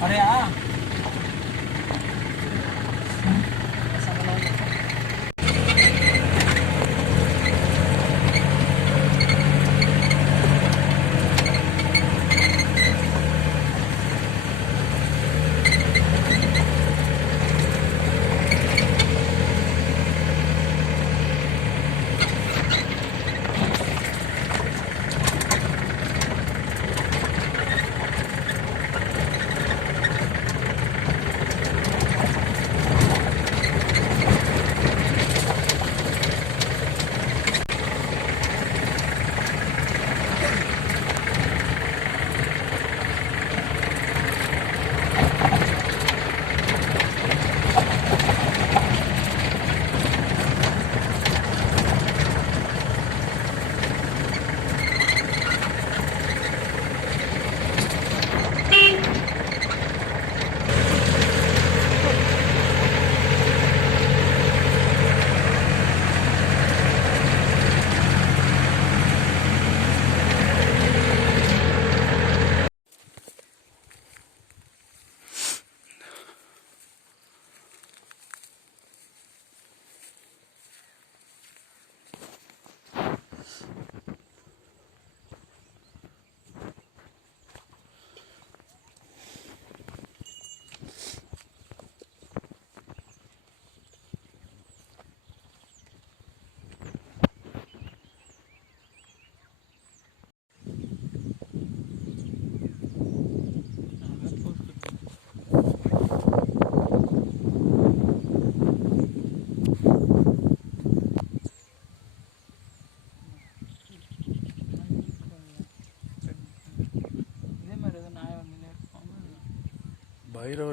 Pareha. இதே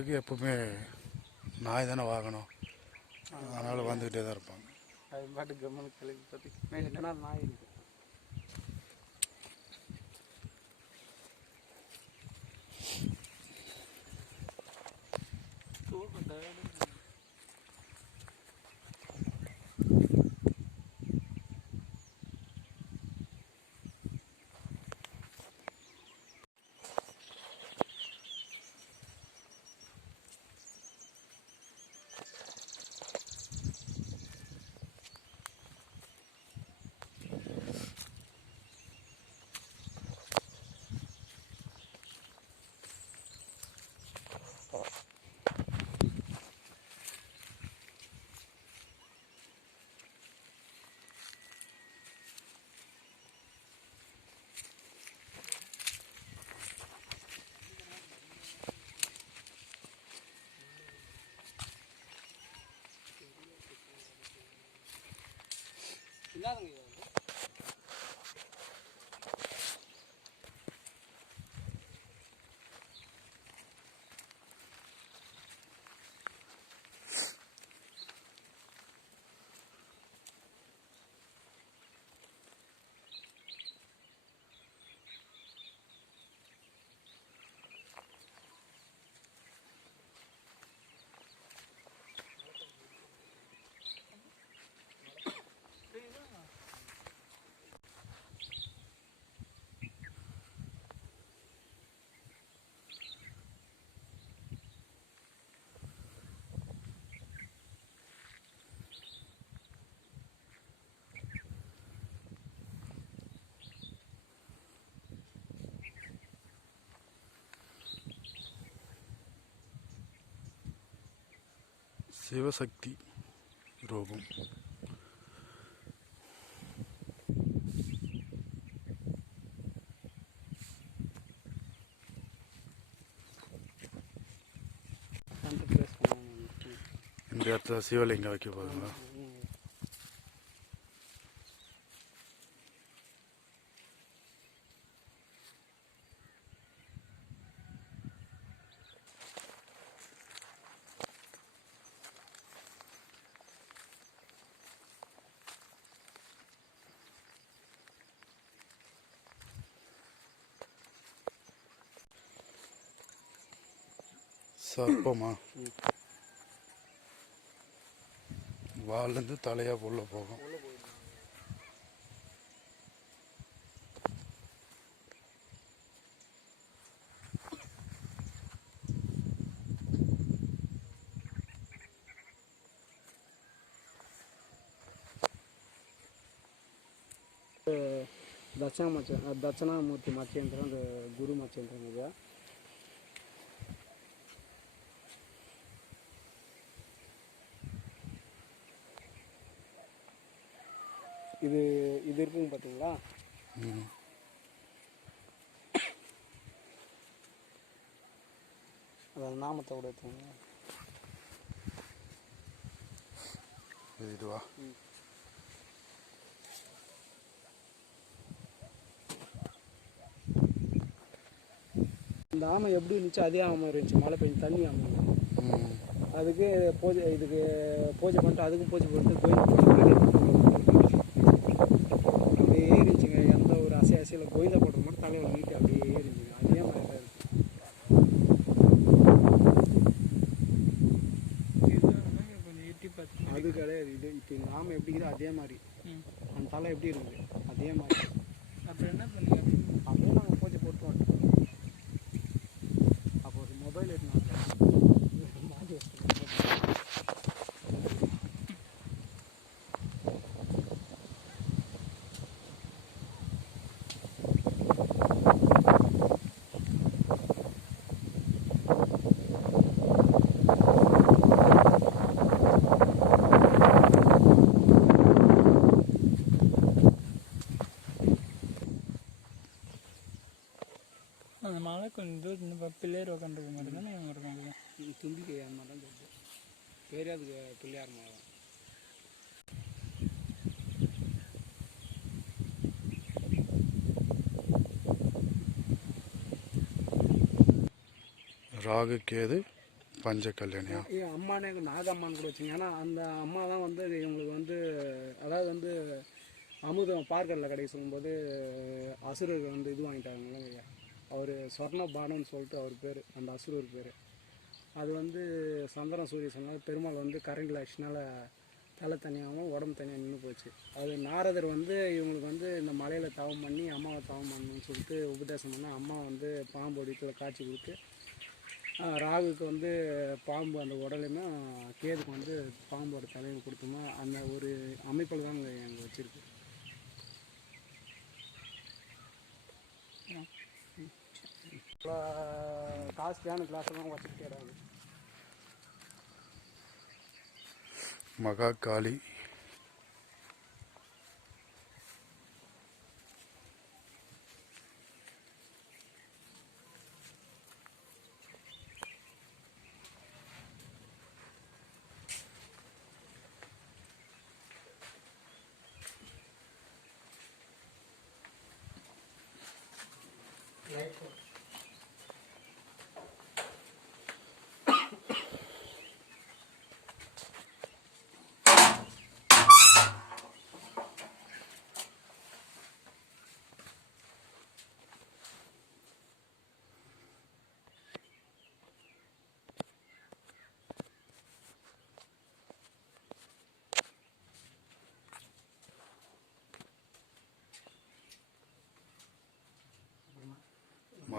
பைரவருக்கு எப்பவுமே நாய் தானே வாங்கணும். அதனால் வந்துக்கிட்டே தான் இருப்பாங்க. அது பாட்டு கம்மனு கிளம்பி பார்த்து எத்தனை நாய் என்னதுங்க சிவசக்தி ரூபம். இந்த இடத்துல சிவலிங்கம் வைக்க போதுங்களா சர்ப்பமா? வால்லேருந்து தலையாக உள்ள போகும். தட்சணா மச்ச தட்சணாமூர்த்தி மச்சேந்திரன் அந்த குரு மச்சேந்திரன் ஐயா நாமத்தை கூட எடுத்துங்க இது இதுவா இந்த ஆமை எப்படி இருந்துச்சு? அதே ஆமை இருந்துச்சு. மழை பெஞ்சு தண்ணி ஆமை அதுக்கு பூஜை இதுக்கு பூஜை பண்ணிட்டு அதுக்கும் பூஜை பண்ணிட்டு கோயில் அப்படியே ஏறிச்சுங்க எந்த ஒரு அசை அசையில் கோயிலை போடுற மட்டும் தலையில் நீட்டி அப்படியே ஏறிச்சுங்க அதே மாதிரி தான் இருக்கு அது கிடையாது இது இப்போ இந்த ஆமை எப்படி இருக்குது அதே மாதிரி அந்த தலை எப்படி இருக்குது ராகு கேது பஞ்ச கல்யாணியா அம்மானே நாகம்மான்னு கூட வச்சுங்க ஏன்னா அந்த அம்மா தான் வந்து இவங்களுக்கு வந்து அதாவது வந்து அமுதம் பார்க்கரில் கிடைக்க சொல்லும்போது அசுரர் வந்து இது வாங்கிட்டாங்க ஐயா. அவர் சொர்ண பானம்னு சொல்லிட்டு அவர் பேர் அந்த அசுரர் பேர். அது வந்து சந்திரன் சூரிய சொன்னால் பெருமாள் வந்து கரண்ட் ஆக்ஷனால் தலை தனியாகவும் உடம்பு தனியாக நின்று போச்சு. அது நாரதர் வந்து இவங்களுக்கு வந்து இந்த மலையில் தவம் பண்ணி அம்மாவை தவம் பண்ணணும்னு சொல்லிட்டு உபதேசம் பண்ணால் அம்மா வந்து பாம்பு வடிவத்தில் காட்சி கொடுத்து ராகுக்கு வந்து பாம்பு அந்த உடலையுமே கேதுக்கு வந்து பாம்போட தலையை கொடுத்தோமா? அந்த ஒரு அமைப்பில் தான் இங்கே எங்கே வச்சுருக்கு காஸ்ட்லியான கிளாஸ்லாம் வச்சுட்டு கிடையாது மகா காளி.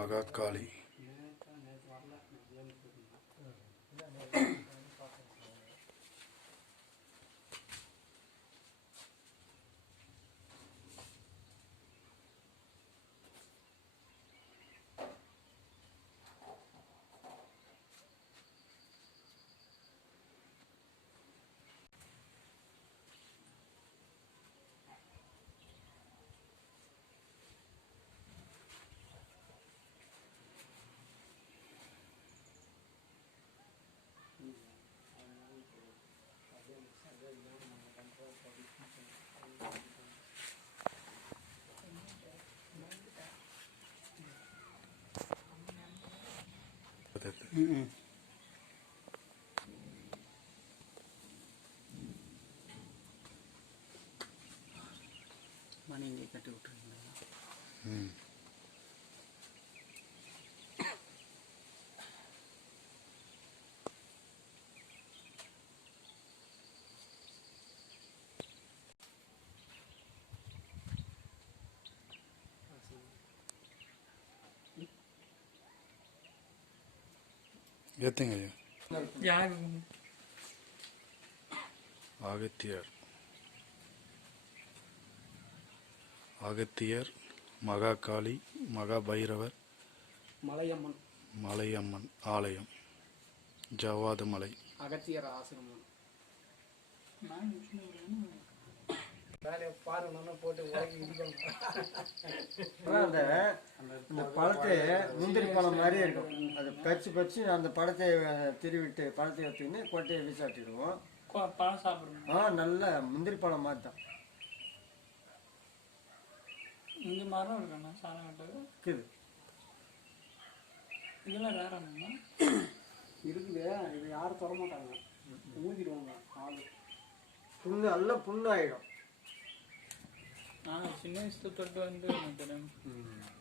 महाभागात काली மகா காளி மணி இங்கே கட்டி விட்டுருங்க ம் ஏத்துங்க ஐயா யார் அகத்தியர் அகத்தியர் மகாகாளி மகாபைரவர் மலையம்மன் மலையம்மன் ஆலயம் ஜவ்வாது மலை அகத்தியர் ஆசிரமம். வேலையை பாருங்க போட்டு உலகி இடிக்கணும். அப்புறம் அந்த அந்த பழத்தை முந்திரி பழம் மாதிரியே இருக்கும். அது பறிச்சு பறிச்சு அந்த பழத்தை திருவிட்டு பழத்தை எடுத்துக்கின்னு கொட்டையை வீசாட்டிடுவோம். கொ- பழம் சாப்பிடுவோம் ஆ நல்ல முந்திரி பழம் மாதிரி தான். இங்கே மரம் இருக்கண்ணா சாணம் கட்டது இருக்குது. இதெல்லாம் வேற இருக்குது இது யாரும் தொட மாட்டாங்க. ஊதிடுவாங்க ஆளு. புண்ணு எல்லாம் புண்ணு Ah, sinusto todo ang doon. Ang. Hmm.